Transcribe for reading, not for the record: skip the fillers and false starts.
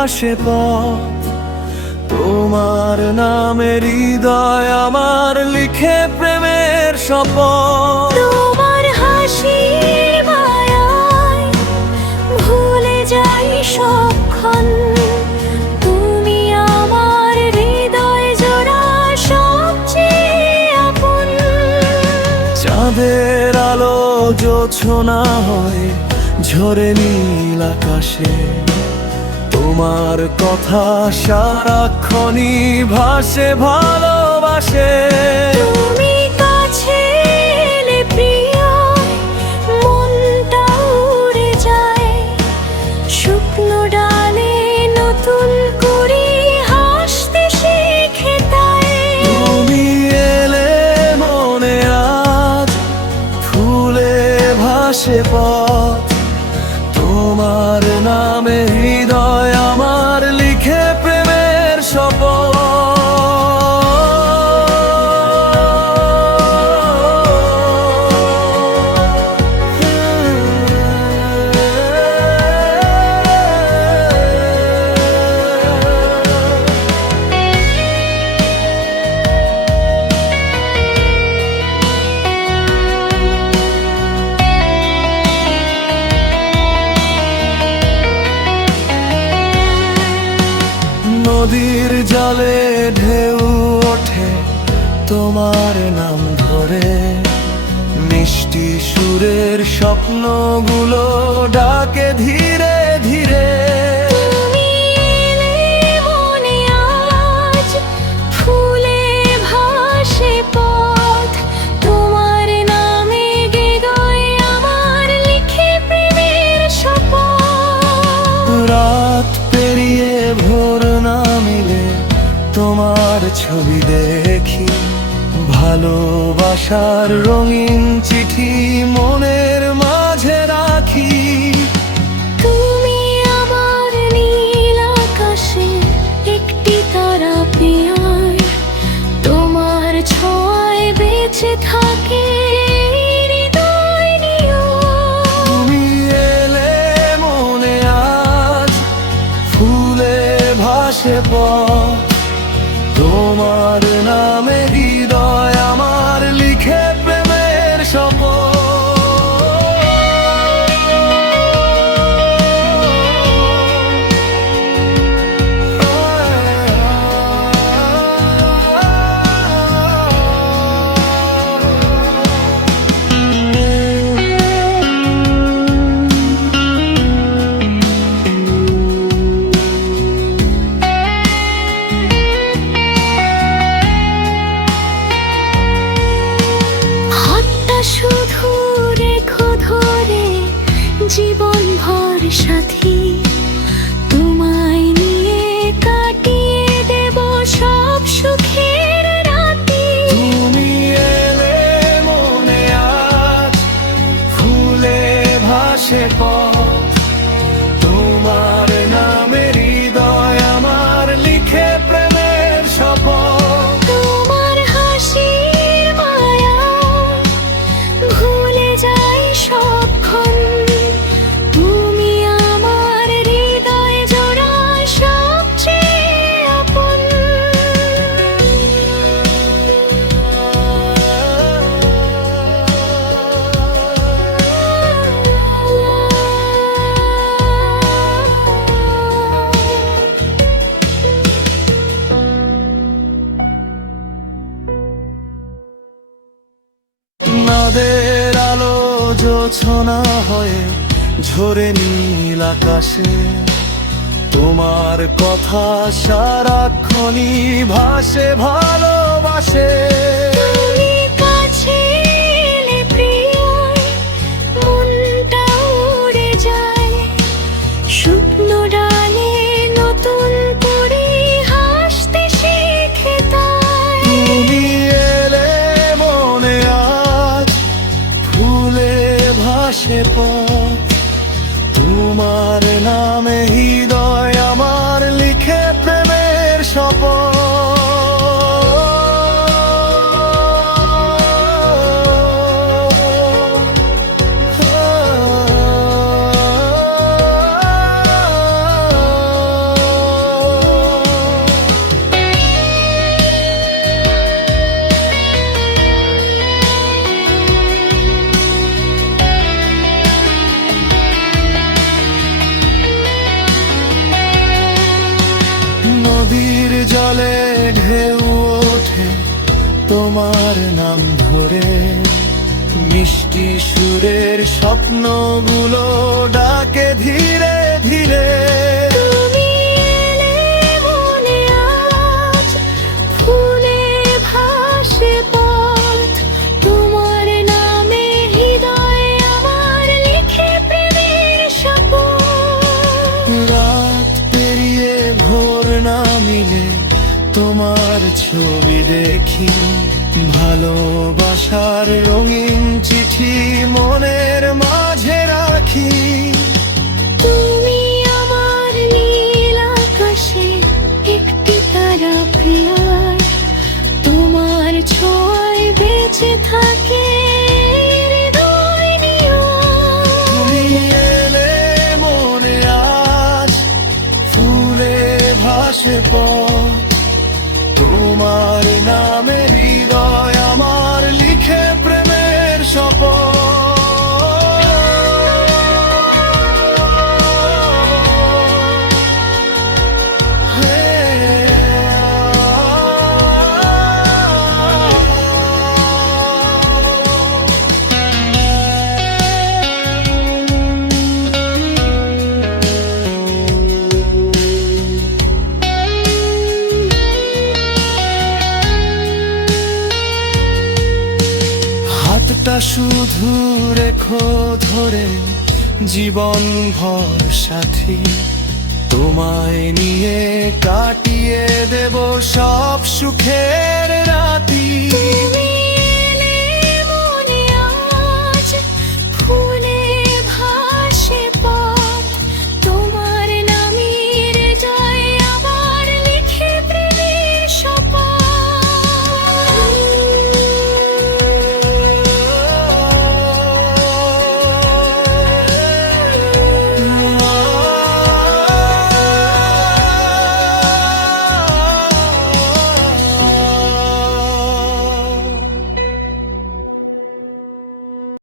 ভাসে পথ, তোমার নামে হৃদয় আমার লিখে প্রেমের শপথ। তোমার হাসির মায়ায় ভুলে যাই সবক্ষণ, তুমি আমার হৃদয় জোড়া সবচেয়ে আপন। চাঁদের আলো জোছনা হয়ে ঝরে নীল আকাশে, তোমার কথা সারাক্ষণই ভাসে ভালোবাসে। তুমি কাছে এলে প্রিয় মনটা উড়ে যায়, শুকনো ডালে নতুন করে হাসতে শিখে তাই। তুমি এলে মনে আজ ফুলে ভাসে পথ, তোমার নামে হৃদয় আমার লিখে প্রেমের শপথ। নদীর জলে ঢেউ ওঠে তোমার নাম ধরে, মিষ্টি সুরের স্বপ্নগুলো ডাকে ধীরে ধীরে। তুমি এলে মনে আজ ফুলে ভাসে পথ, তোমার নামে হৃদয় আমার লিখে প্রেমের শপথ। রাত পেরিয়ে ভোর না মিলে তোমার ছবি দেখি, ভালোবাসার রঙিন চিঠি মনের মাঝে রাখি। তুমি আমার নীল আকাশে একটি তারা প্রিয়, তোমার ছোঁয়ায় বেঁচে থাকে হৃদয় নিয়ে। তুমি এলে মনে আজ ফুলে ভাসে পথ, তোমার নামে হৃদয় আমার লিখে প্রেমের শপথ। হাতটা শুধু রেখো ধরে জীবন ভর সাথী, তোমায় নিয়ে কাটিয়ে দেব সব সুখের রাতি। তুমি এলে মনে আজ ফুলে ভাসে পথ, তোমার নামে হৃদয় আমার লিখে প্রেমের শপথ। তোমার হাসির মায়া ভুলে যাই সবক্ষণ, তুমি আমার হৃদয় জোড়া সবচেয়ে আপন। নদের আলো জোছনা হয়ে ঝরে নীল আকাশে, তোমার কথা সারাক্ষণই ভাসে ভালোবাসে। তুমি কাছে এলে প্রিয় মনটা উড়ে যায়, শুকনো ডালে নতুন করে হাসতে শিখে তাই। তুমি এলে মনে আজ ফুলে ভাসে পথ, তোমার নামে হৃদয় আমার লিখে প্রেমের শপথ। জলে ঢেউ ওঠে তোমার নাম ধরে, মিষ্টি সুরের স্বপ্নগুলো ডাকে ধীরে ধীরে। তুমি এলে মনে আজ, ফুলে ভাসে পথ, তোমার নামে হৃদয় আমার লিখে প্রেমের শপথ। রাত পেরিয়ে ভোর নামিলে তোমার ছবি দেখি, ভালোবাসার রঙিন চিঠি মনের মাঝে রাখি। তুমি আমার নীল আকাশে একটি তারা প্রিয়ার, তোমার ছোঁয়ায় বেঁচে থাকে হৃদয় নিয়ন। তুমি এলে মনে আজ, ফুলে ভাসে পথ, তোমার নামে হৃদয় আমার লিখে প্রেমের শপথ। হাতটা শুধু রেখো ধরে জীবন ভর সাথী, তোমায় নিয়ে কাটিয়ে দেব সব সুখের রাতি। তুমি